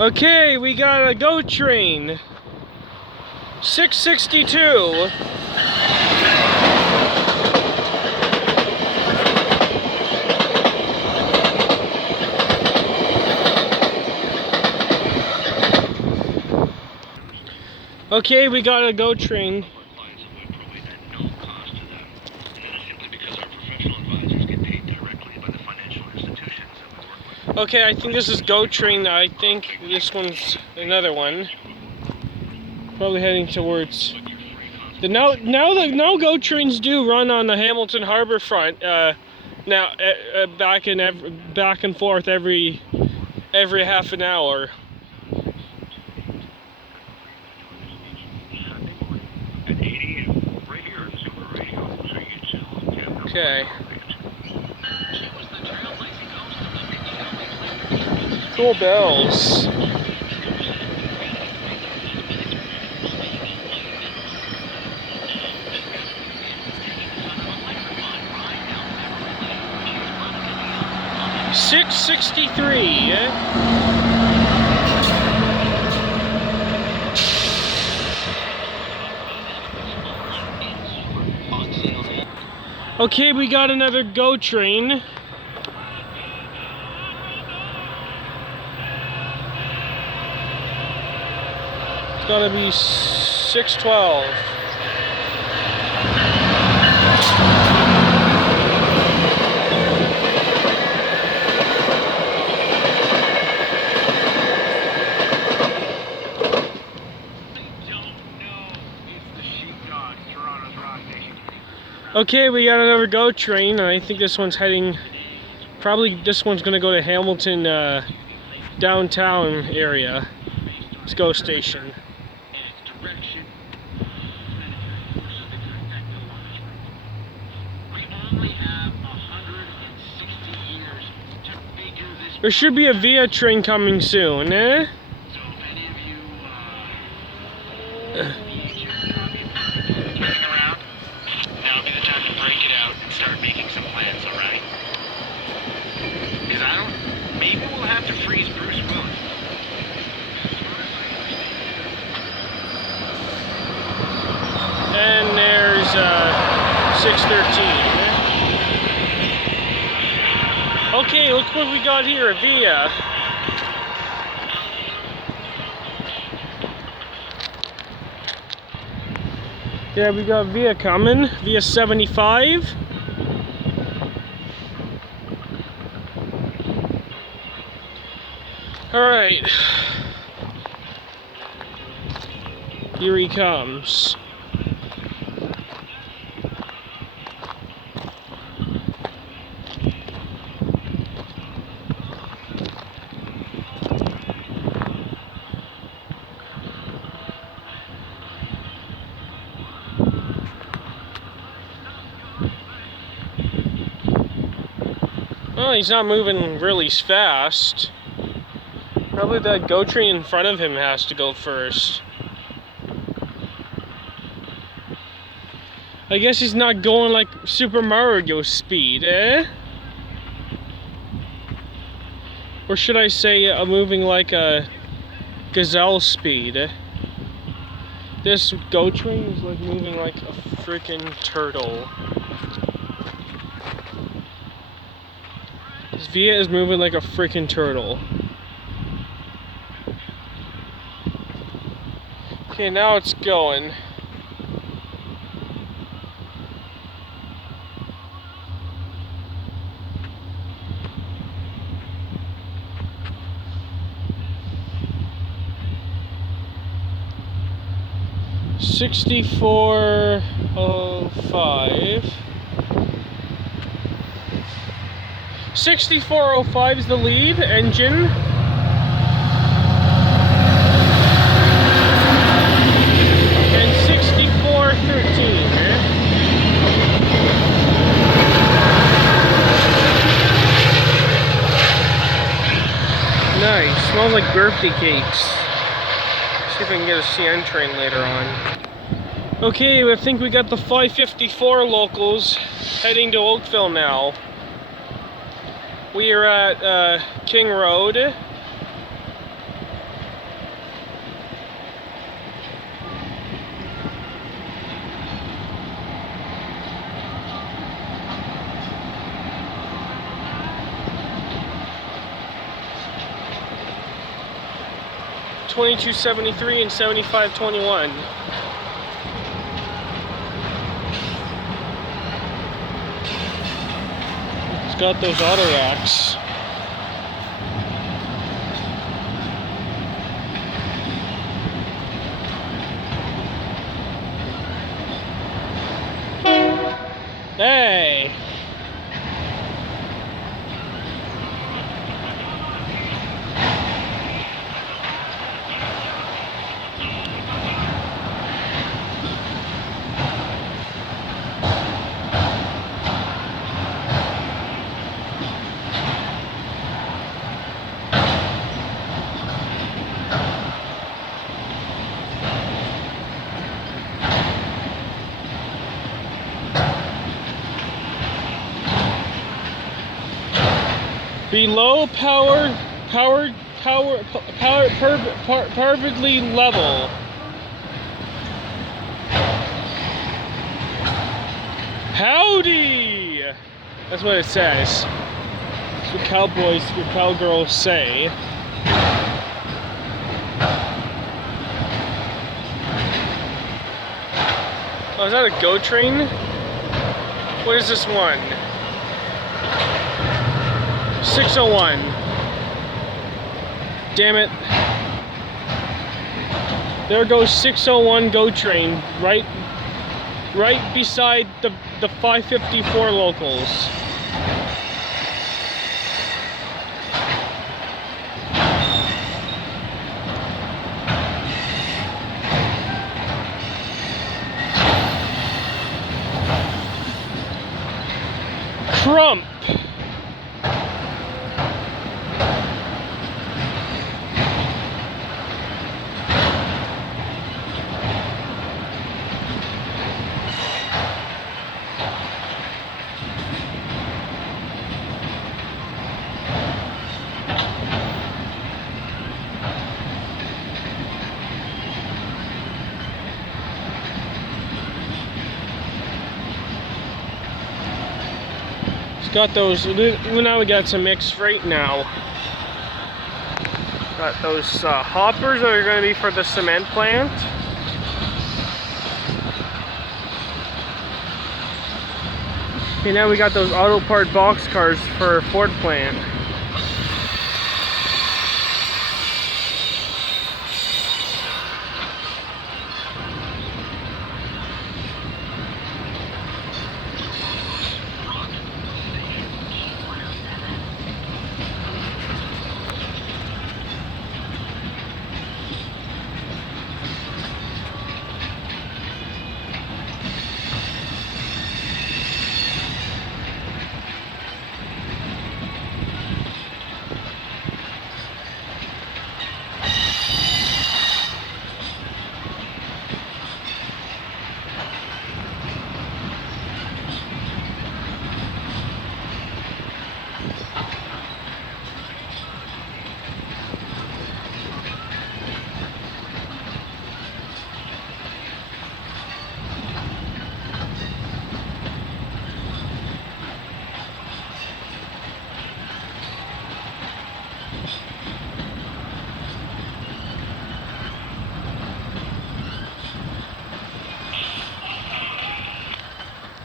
Okay, we got a GO train. 662. Okay, we got a GO train. Okay, I think this is GO train. I think this one's another one. Probably heading towards the now GO trains do run on the Hamilton Harbor front. Now back and forth every half an hour. Okay. Cool bells. $6.63. Okay, we got another GO train. It's gotta be 6:12. Okay, we got another GO train, and I think this one's heading, probably this one's gonna go to Hamilton downtown area. It's GO station. There should be a VIA train coming soon, eh? And there's 6:13. Okay, look what we got here, a VIA. Yeah, we got VIA coming, VIA 75. Alright. Here he comes. Well, he's not moving really fast. Probably that GO train in front of him has to go first. I guess he's not going like Super Mario speed, eh? Or should I say moving like a gazelle speed? This GO train is like moving like a freaking turtle. This VIA is moving like a freaking turtle. Okay, now it's going. $64.05. 64.05 is the lead engine. And 64.13. Nice. Smells like birthday cakes. See if I can get a CN train later on. Okay, I think we got the 5:54 locals heading to Oakville now. We are at King Road. 2273 and 7521. It's got those auto racks. Hey! Below perfectly level. Howdy! That's what it says. That's what cowboys or cowgirls say. Oh, is that a GO train? What is this one? 601. Damn it. There goes 601 GO train right beside the 554 locals. Crump. Got those, now we got some mixed freight now. Got those hoppers that are going to be for the cement plant. Okay, now we got those auto part box cars for Ford plant.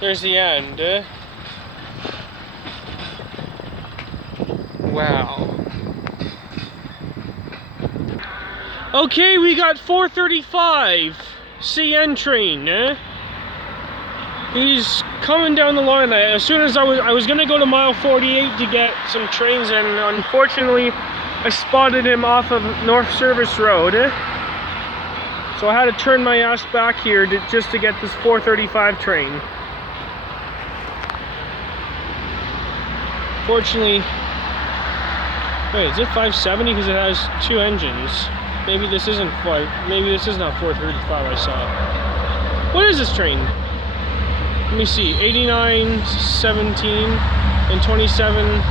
There's the end. Wow. Okay, we got 435 CN train. He's coming down the line. As soon as I was gonna go to mile 48 to get some trains, and unfortunately I spotted him off of North Service Road. So I had to turn my ass back here just to get this 435 train. Fortunately, wait, is it 570 because it has two engines? Maybe this isn't maybe this is not 435 I saw. What is this train? Let me see, 8917 and 2720.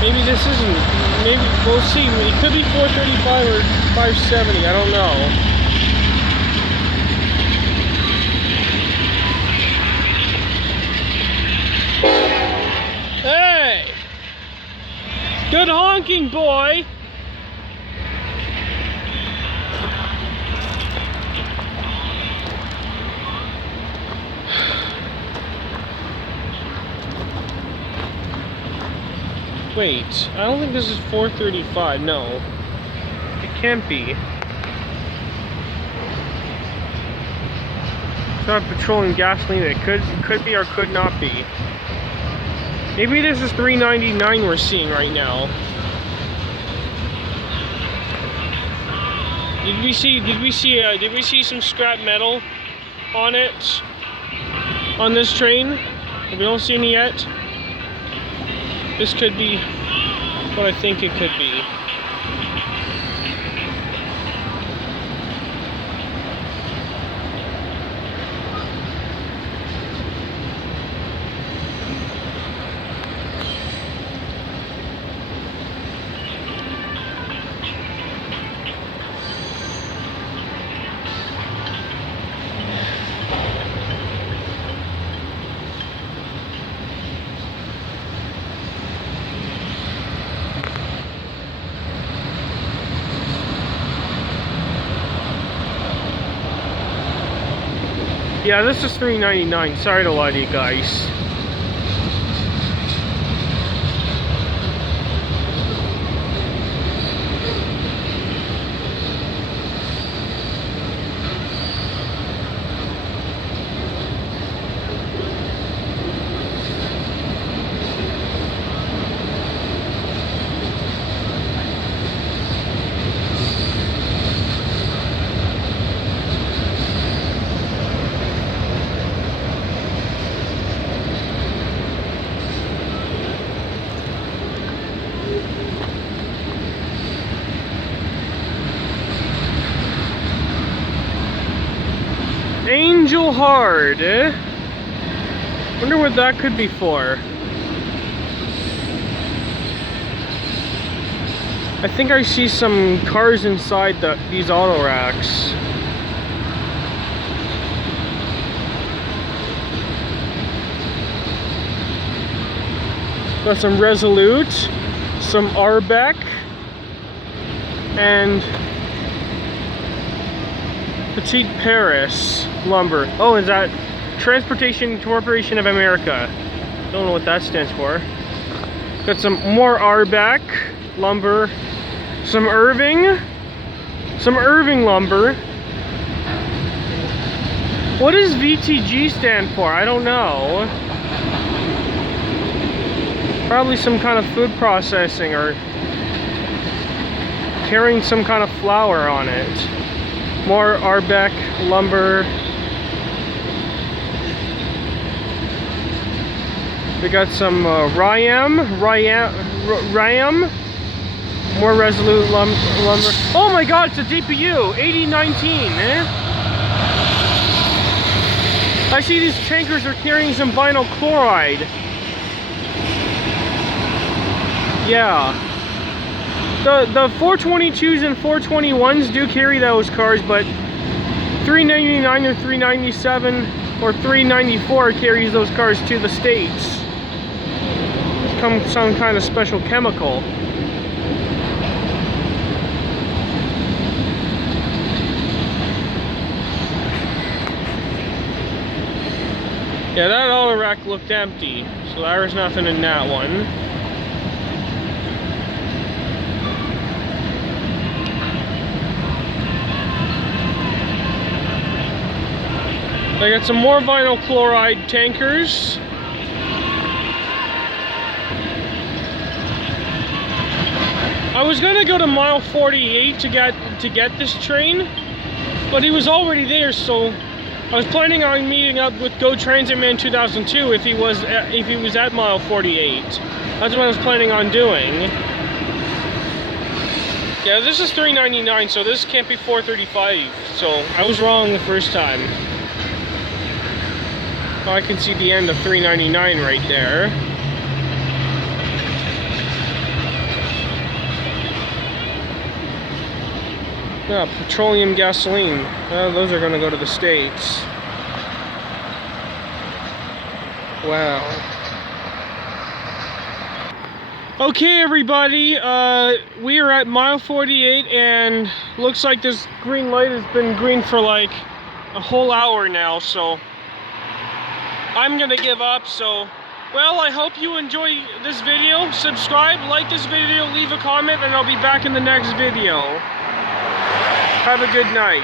Maybe this isn't, maybe, we'll see. It could be 435 or 570, I don't know. Hey! Good honking, boy! Wait, I don't think this is 435. No, it can't be. It's not petroleum gasoline. It could be or could not be. Maybe this is 399 we're seeing right now. Did we see some scrap metal on it on this train? If we don't see any yet, this could be what I think it could be. Yeah, this is $3.99. Sorry to lie to you guys. Angel Hard, eh? Wonder what that could be for. I think I see some cars inside these auto racks. Got some Resolute, some Arbeck, and Petite Paris lumber. Oh, is that Transportation Corporation of America? Don't know what that stands for. Got some more Arbeck lumber, some Irving lumber. What does VTG stand for? I don't know. Probably some kind of food processing or carrying some kind of flour on it. More Arbeck lumber. We got some Ram. More Resolute lumber. Oh my God, it's a DPU, 8019, eh? I see these tankers are carrying some vinyl chloride. Yeah. The 422s and 421s do carry those cars, but 399 or 397 or 394 carries those cars to the States. It's some kind of special chemical. Yeah, that auto rack looked empty, so there was nothing in that one. I got some more vinyl chloride tankers. I was gonna go to mile 48 to get this train, but he was already there, so I was planning on meeting up with Go Transit Man 2002 if he was at mile 48. That's what I was planning on doing. Yeah, this is $3.99, so this can't be $4.35. So I was wrong the first time. Oh, I can see the end of $3.99 right there. Yeah, petroleum gasoline. Those are going to go to the States. Wow. Okay, everybody, we are at mile 48, and looks like this green light has been green for like a whole hour now, so I'm gonna give up. So, well, I hope you enjoy this video. Subscribe, like this video, leave a comment, and I'll be back in the next video. Have a good night.